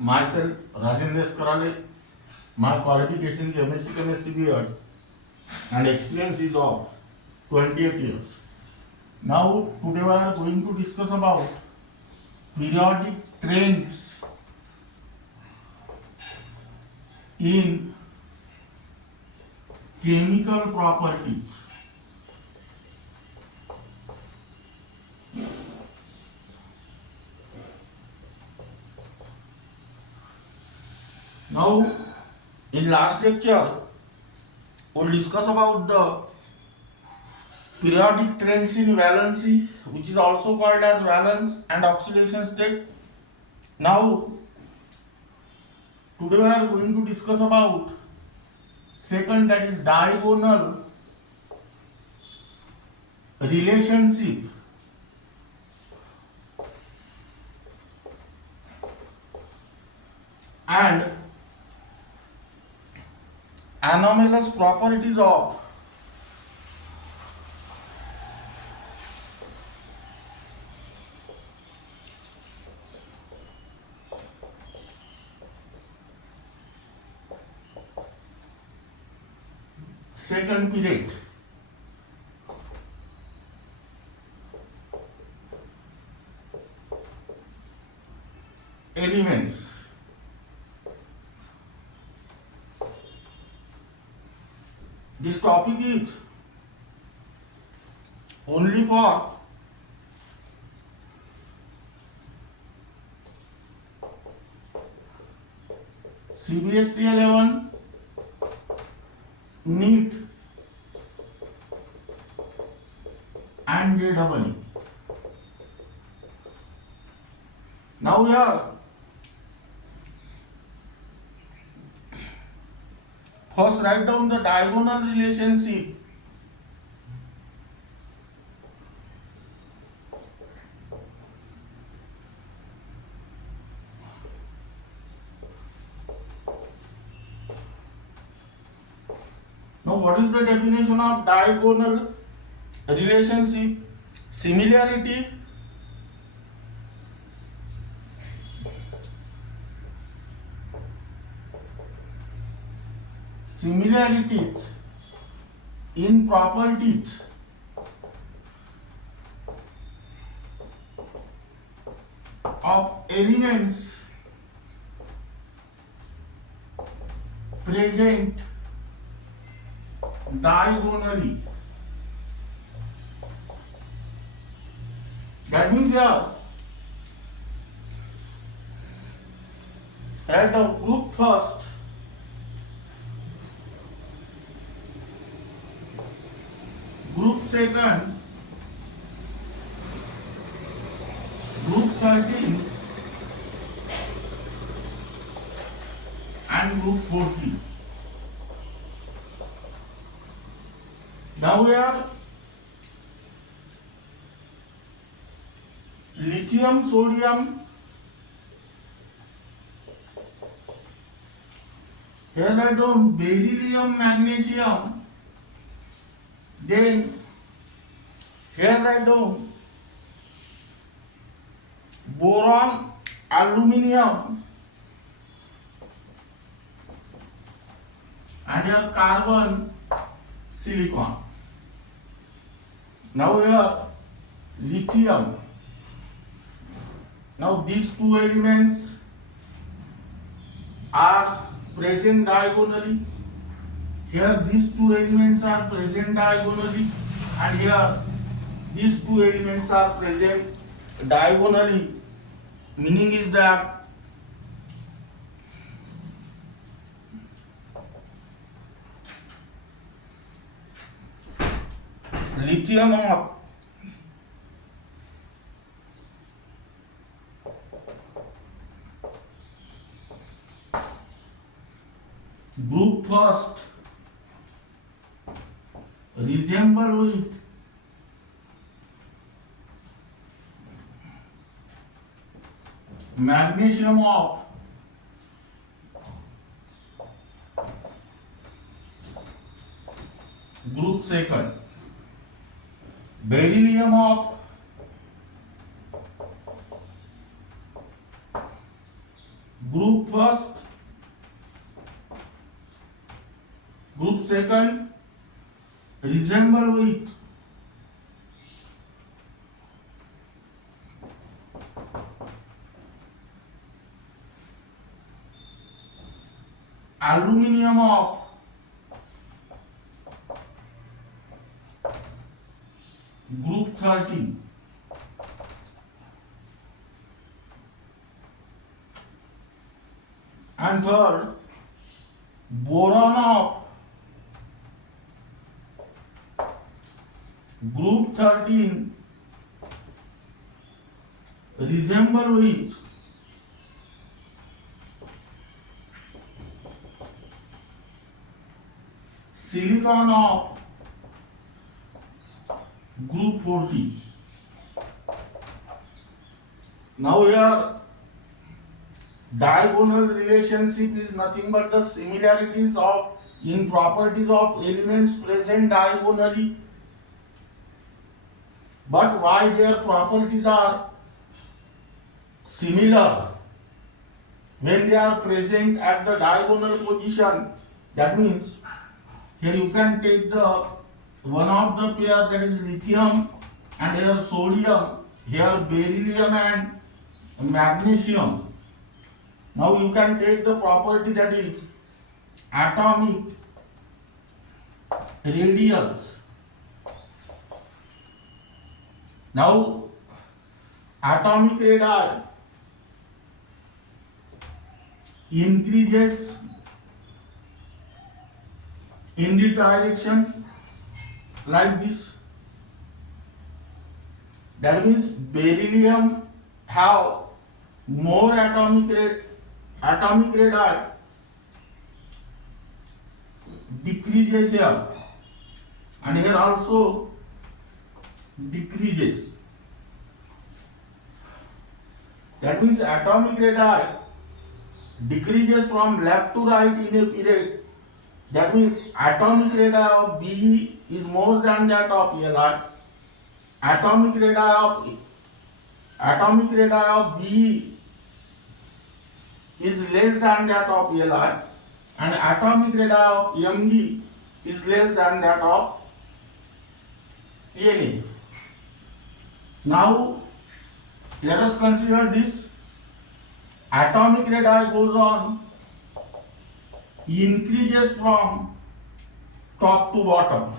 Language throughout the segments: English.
Myself, Rajendra Karale, my qualification is MSc Chemistry B.Ed and experience is of 28 years. Now, today we are going to discuss about periodic trends in chemical properties. Now, in last lecture, we'll discuss about the periodic trends in valency, which is also called as valence and oxidation state. Now, today we are going to discuss about second, that is diagonal relationship and anomalous properties of second period. Elements. This topic is only for CBSE 11, NEET and JEE. Now here, first write down the diagonal relationship. Now, what is the definition of diagonal relationship? Similarity similarities in properties of elements present diagonally. That means here, write down group first, group second, group 13 and group 14. Now we are lithium, sodium, here I do beryllium, magnesium, then here I do boron, aluminium, and here carbon, silicon. Now here lithium. Now these two elements are present diagonally. Here these two elements are present diagonally, and here these two elements are present diagonally. Meaning is that lithium of group first resemble with magnesium of group second, beryllium of group first, group second, resemble with aluminium of group 13, and third, boron of group 13 resemble with silicon of group 14. Now here diagonal relationship is nothing but the similarities of in properties of elements present diagonally. But why their properties are similar when they are present at the diagonal position? That means here you can take the one of the pair, that is lithium, and here sodium, here beryllium and magnesium. Now you can take the property that is atomic radius. Now atomic radii increases in the direction like this. That means beryllium have more atomic radii, decreases here, and here also decreases. That means atomic radii decreases from left to right in a period. That means atomic radii of BE is more than that of Li. Atomic radii of BE is less than that of Li, and atomic radii of Mg is less than that of Na. Now let us consider this. Atomic radii goes on, increases from top to bottom.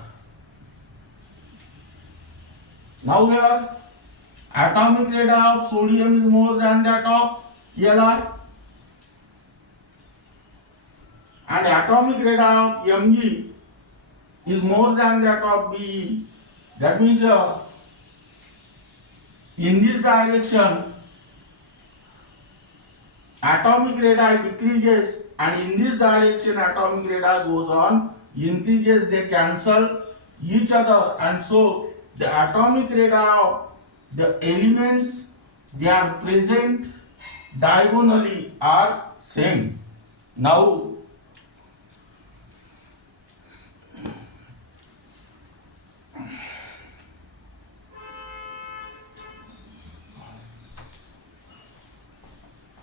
Now here atomic radii of sodium is more than that of Li, and atomic radii of Mg is more than that of Be. That means in this direction atomic radii decreases, and in this direction atomic radii goes on, increases. They cancel each other, and so the atomic radii of the elements they are present diagonally are same. Now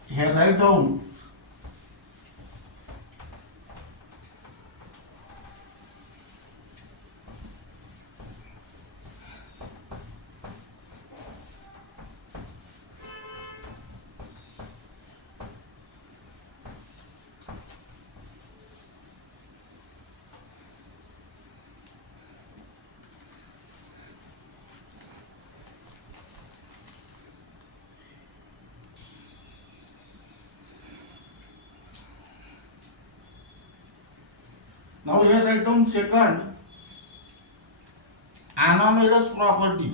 here write down now here write down second, anomalous property.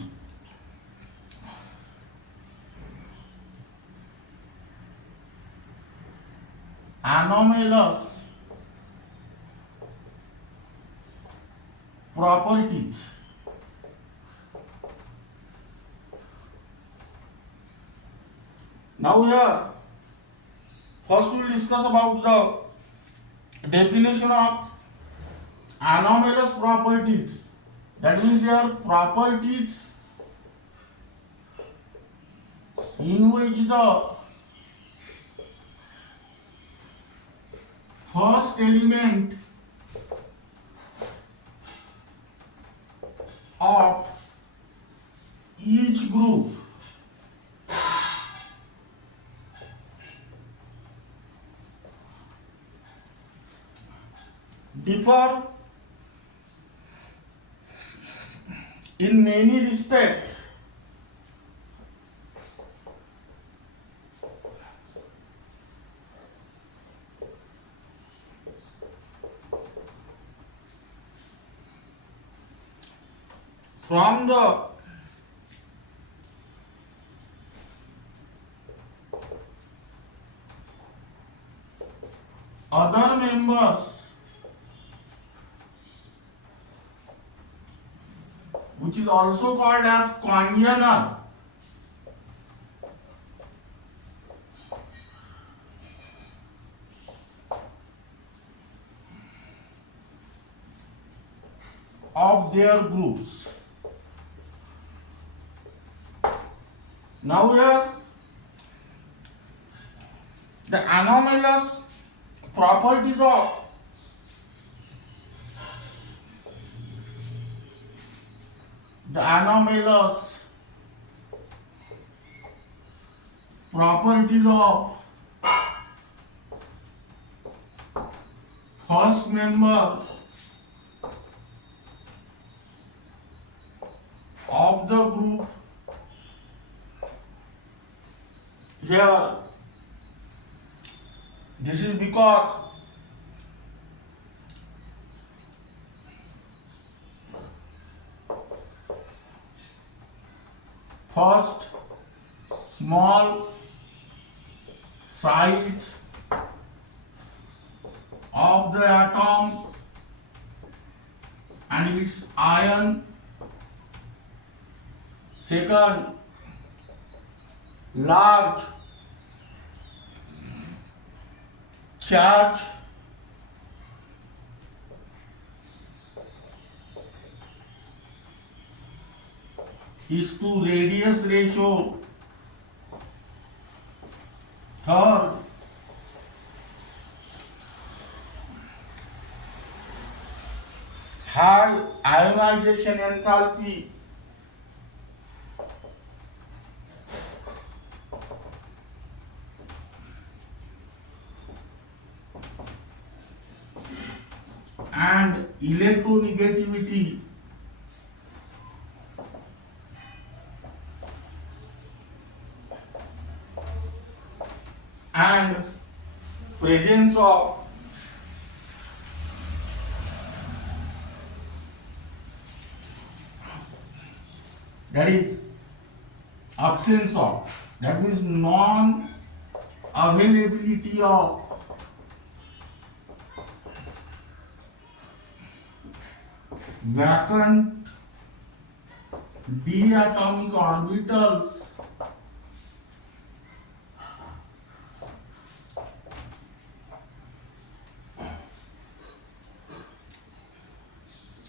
Anomalous properties. Now here first we will discuss about the definition of anomalous properties. That means here properties in which the first element of each group differ in many respects from the other members, which is also called as congener of their groups. Now here the anomalous properties of first member of the group here. This is because first small size of the atom and its ion, second large charge is to radius ratio, third high ionization enthalpy, and electronegativity, and presence of that is absence of, that means non availability of vacant d-atomic orbitals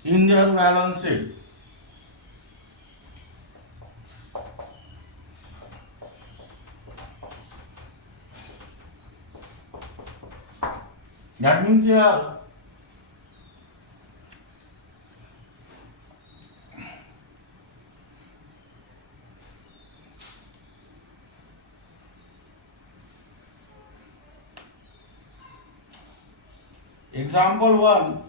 in their valence shell. That means here example 1,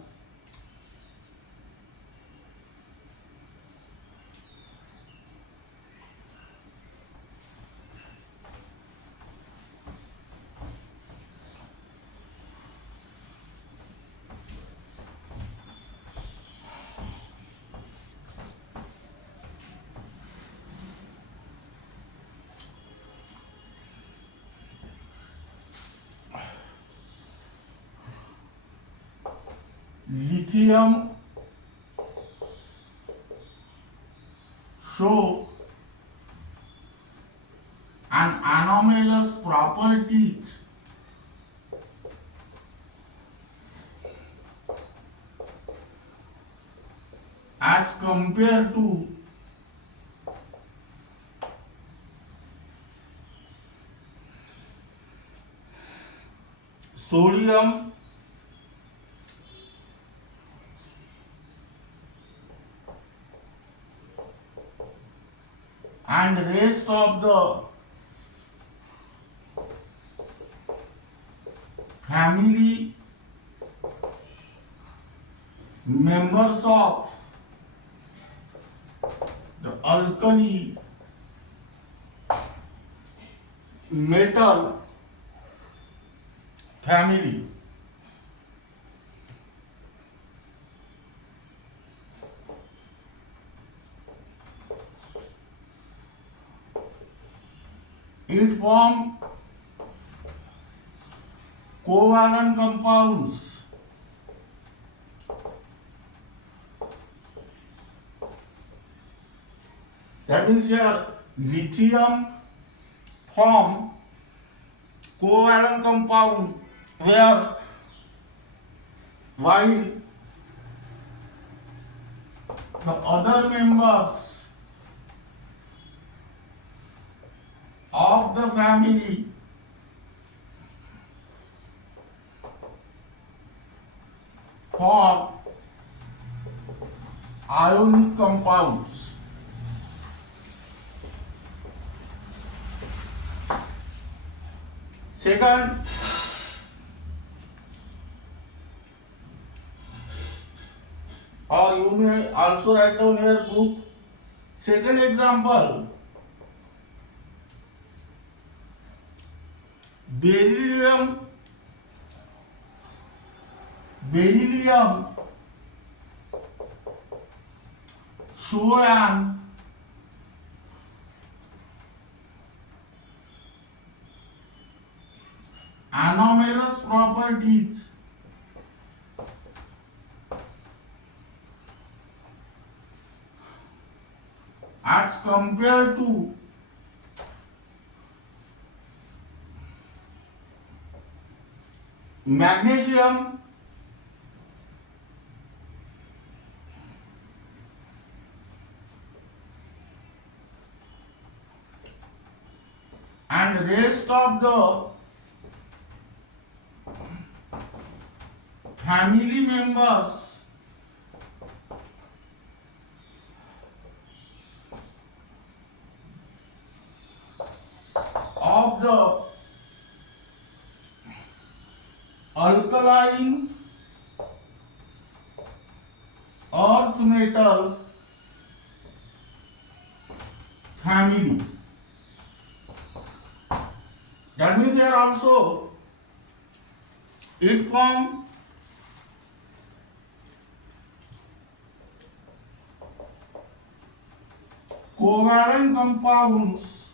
lithium show an anomalous properties as compared to sodium rest of the family members of the alkali metal family it form covalent compounds that means here lithium form covalent compound where while the other members of the family form ionic compounds. Second, or you may also write down here group. Second example, beryllium cyan anomalous properties as compared to magnesium and rest of the family members of the alkaline earth metal family. That means here also it form covalent compounds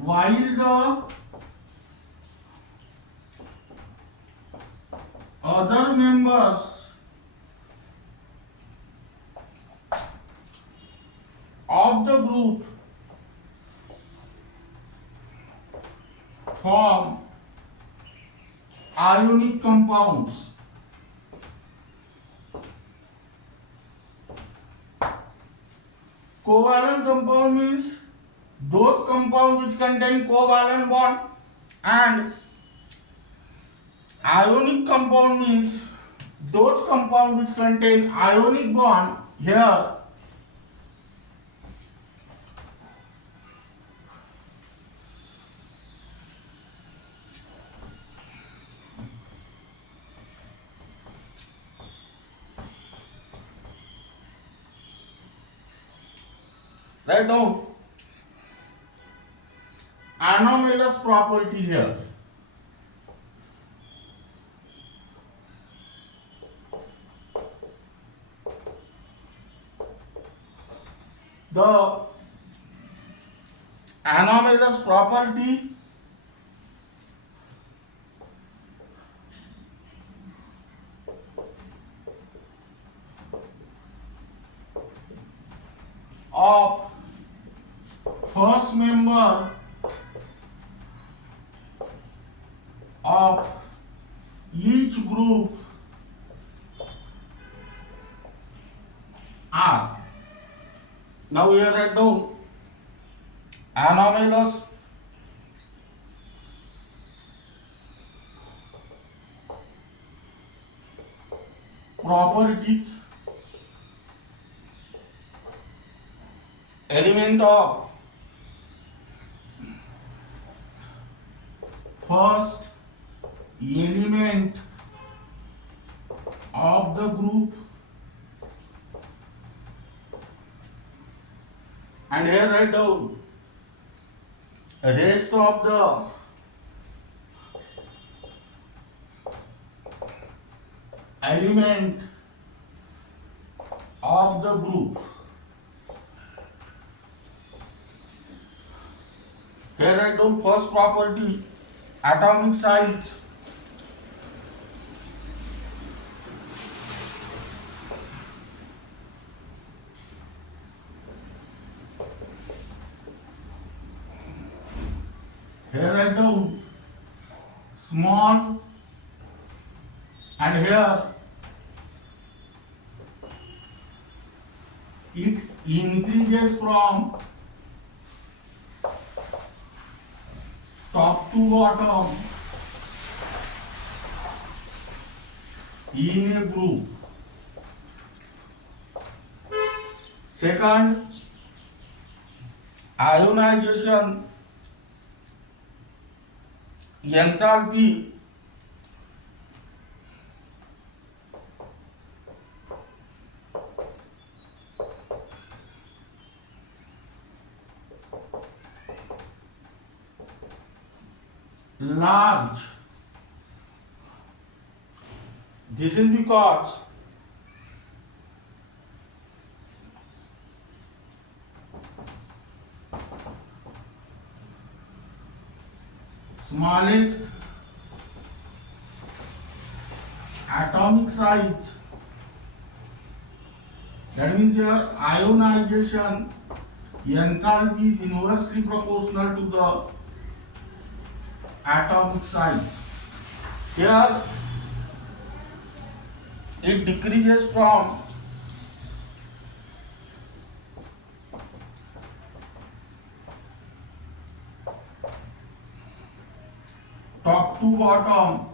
while the other members of the group form ionic compounds. Covalent compound means those compounds which contain covalent bond, and ionic compound means those compounds which contain ionic bond. Here write down anomalous properties here. The anomalous property of first member of each group are. Now here write down anomalous properties, element of first element of the group, and here write down rest of the element of the group. Here write down first property, atomic size. Here write down small, and here it increases from top to bottom in a group. Second, ionization enthalpy large. This is because smallest atomic size, that means your ionization enthalpy is inversely proportional to the atomic size. Here it decreases from top to bottom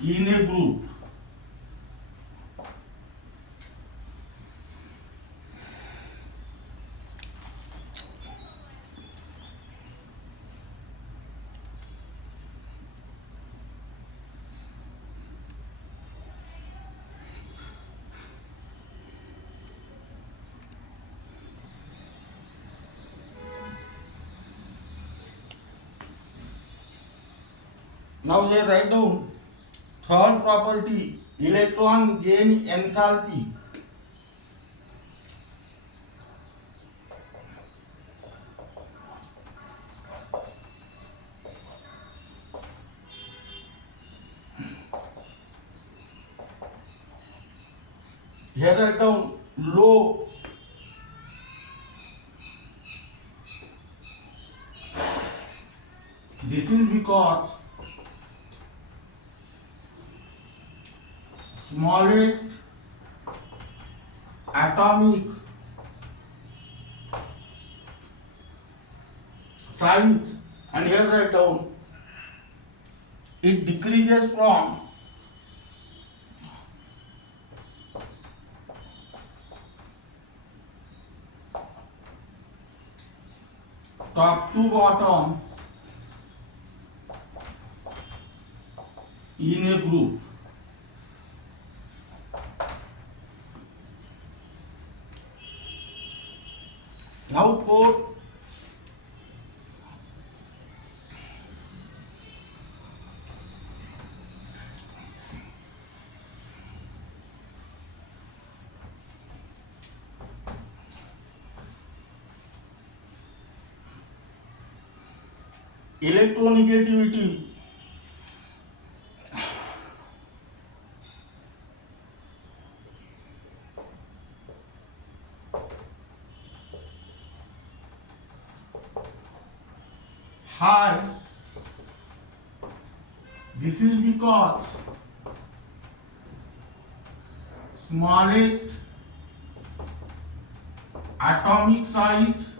in a group. Now here write down third property, electron gain enthalpy. Here write down low. This is because smallest atomic size, and here write down it decreases from top to bottom in a group. Now quote electronegativity high. This is because smallest atomic size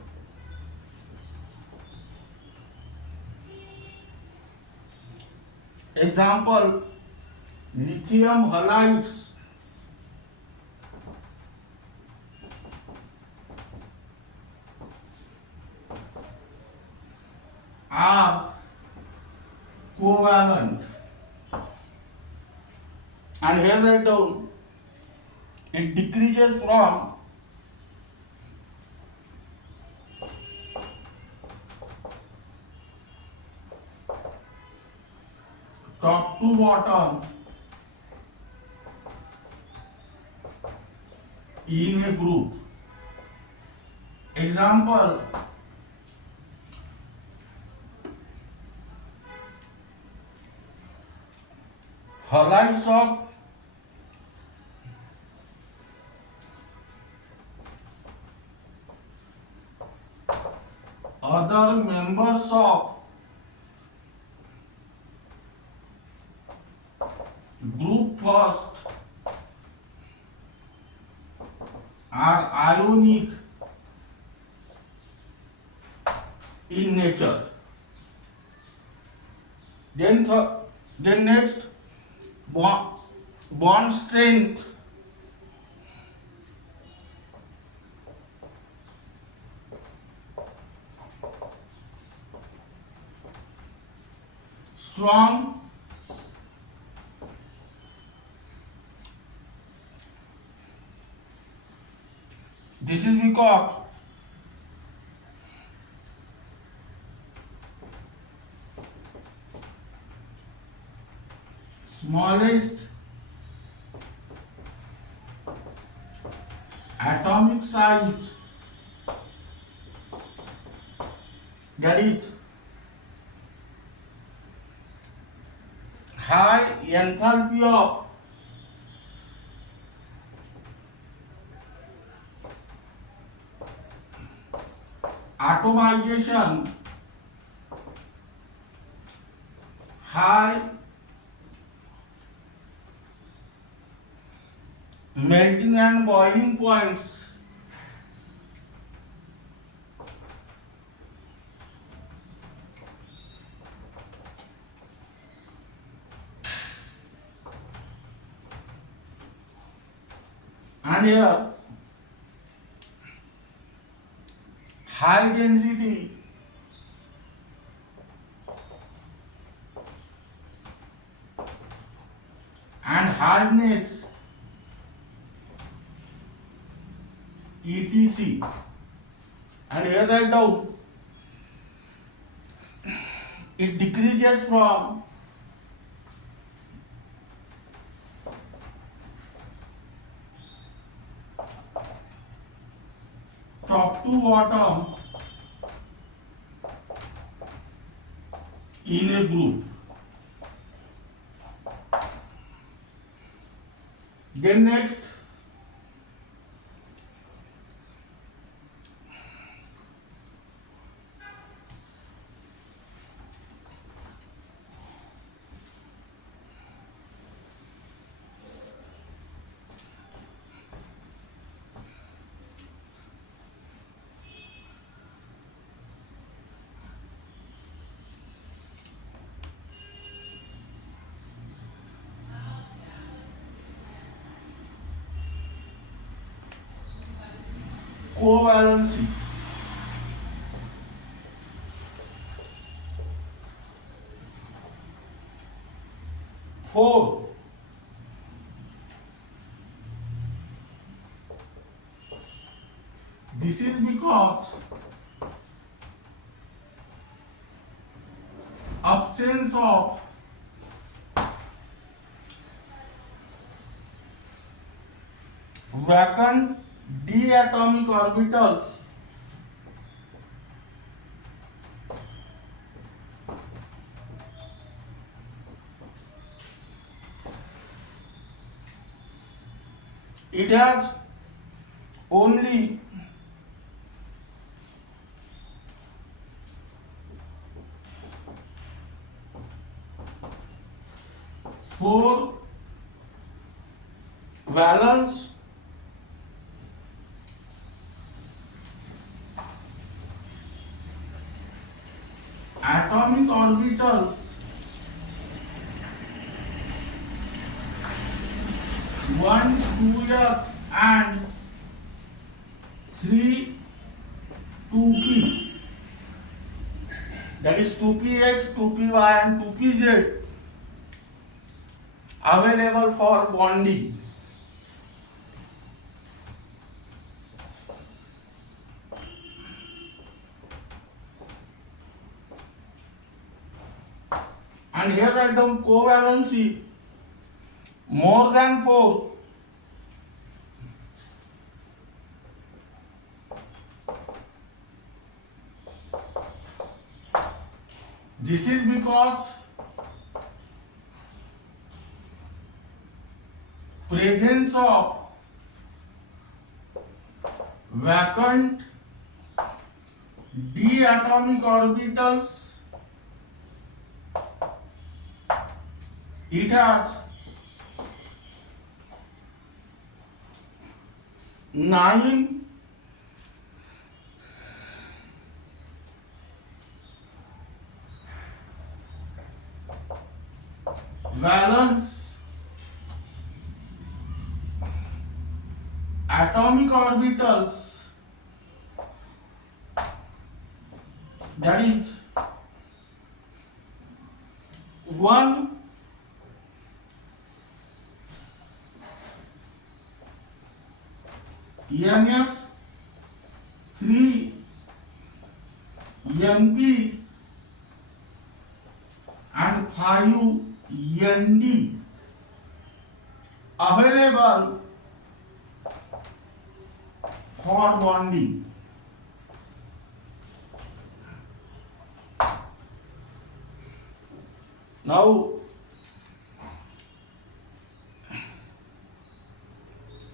Example, lithium halides are covalent. And here write down, it decreases from top to bottom in a group. Example, halides of other members of group first are ionic in nature. Then next, bond strength strong, this is because smallest atomic size, that is high enthalpy of atomization, high melting and boiling points, and here high density and hardness etc. And here write down, it decreases from top to bottom in a group. Then next, covalency. Four, this is because absence of vacant d-atomic orbitals it has only four valence atomic orbitals 1 2s and 3 2p, that is 2px, 2py and 2pz available for bonding. And here write down covalency more than 4. This is because presence of vacant d atomic orbitals, it has 9 valence atomic orbitals, that is 1 ns, 3 np and 5 nd available for bonding. Now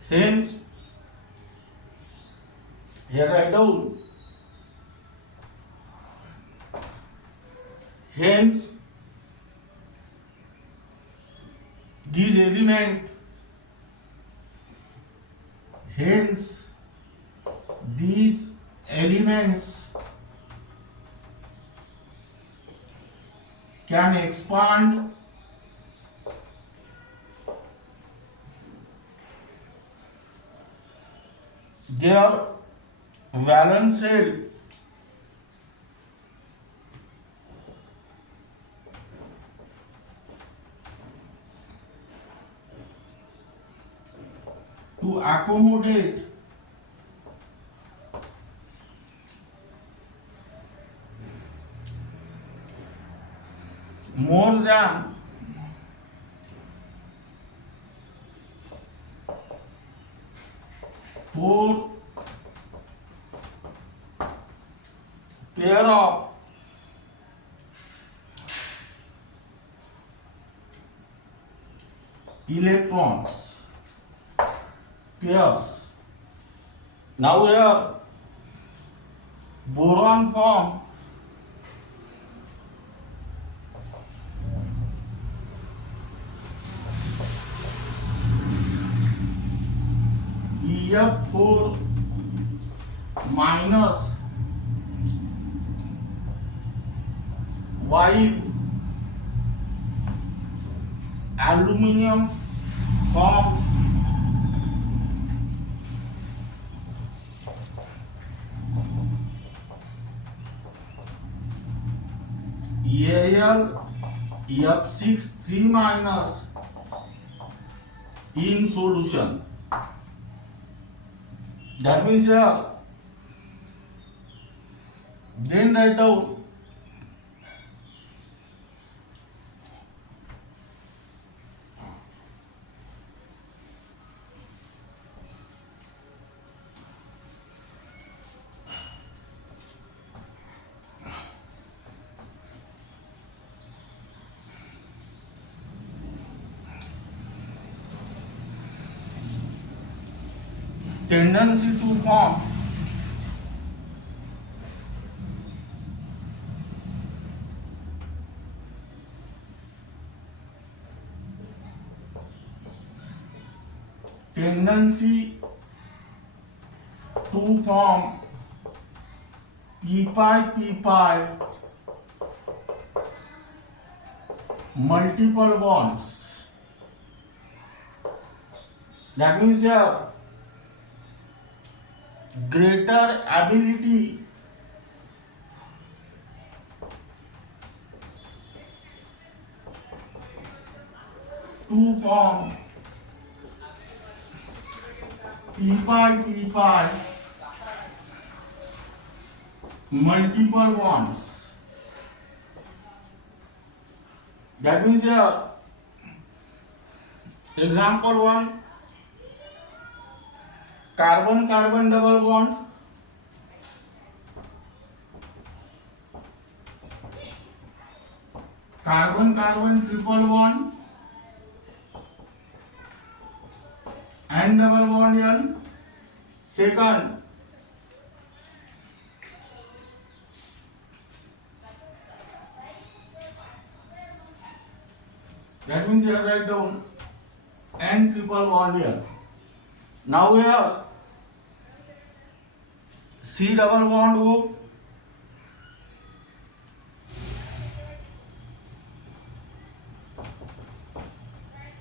hence here write down, hence these element, hence these elements can expand their valence to accommodate more than 4 pair of electrons pairs. Now here boron form EF4 minus, while aluminium forms Al F6 3 minus in solution. That means here, then write down tendency to form p-pi multiple bonds That means here greater ability to form p pi multiple bonds. That means here example 1, carbon carbon double bond, carbon carbon triple bond, and double bond N. Second, that means here write down N triple bond N. Now here C double bond O,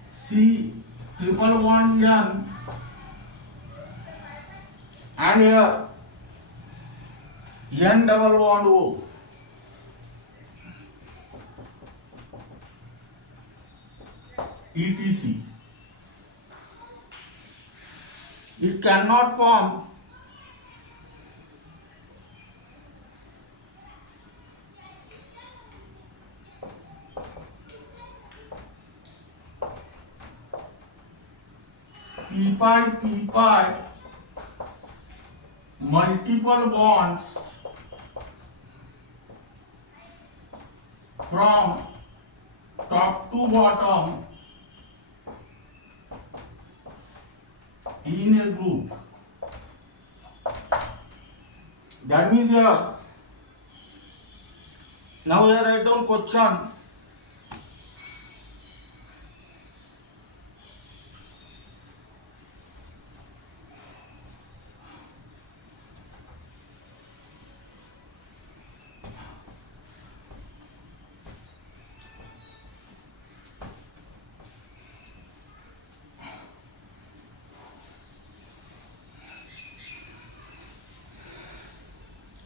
C triple bond N, and here N double bond O. etc. It cannot form p pi multiple bonds from top to bottom in a group. That means here, now here write down question.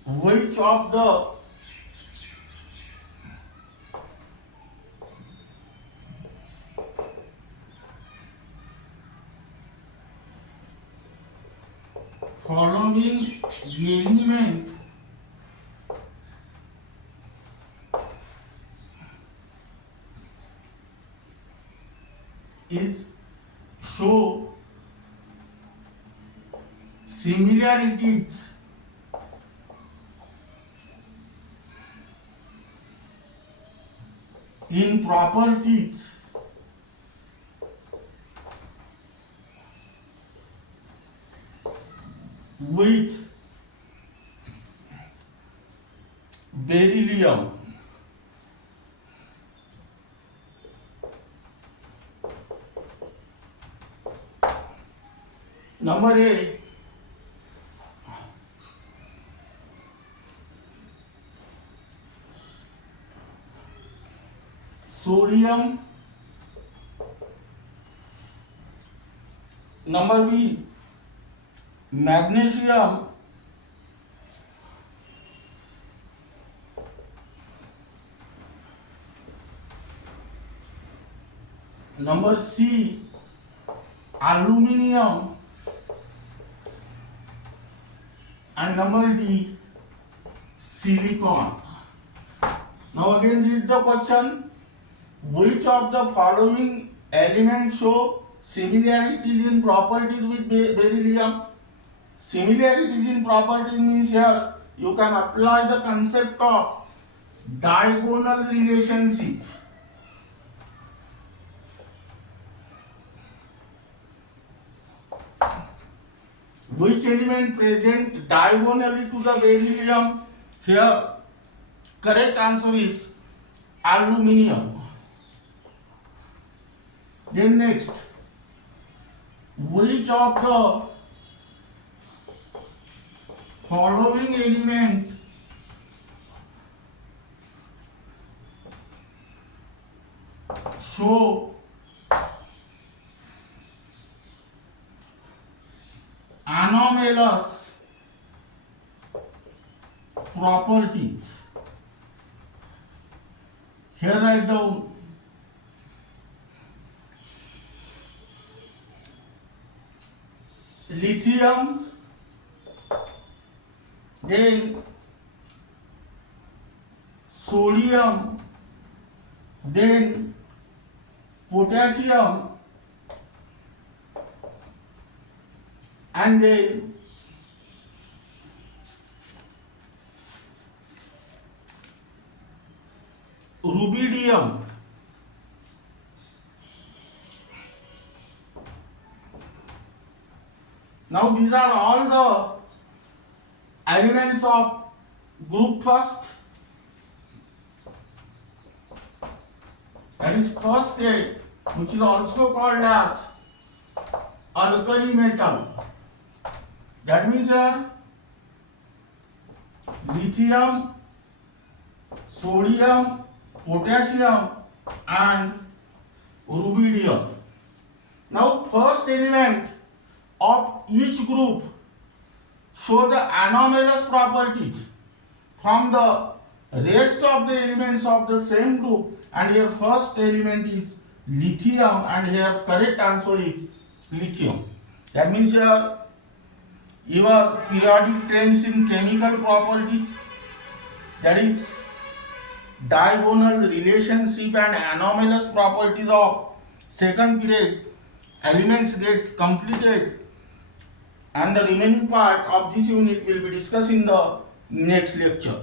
Which of the following element is show similarities in properties with beryllium? Number A, sodium. Number B, magnesium. Number C, aluminium. And number D, silicon. Now again read the question. Which of the following elements show similarities in properties with beryllium? Similarities in properties means here you can apply the concept of diagonal relationship. Which element present diagonally to the beryllium? Here correct answer is aluminium. Then next, which of the following element show anomalous properties. Here write down lithium, then sodium, then potassium, and then rubidium. Now these are all the elements of group first, that is first state, which is also called as alkali metal. That means here lithium, sodium, potassium and rubidium. Now first element of each group show the anomalous properties from the rest of the elements of the same group, and here first element is lithium and here correct answer is lithium. That means here your periodic trends in chemical properties, that is diagonal relationship and anomalous properties of second period elements gets completed, and the remaining part of this unit will be discussed in the next lecture.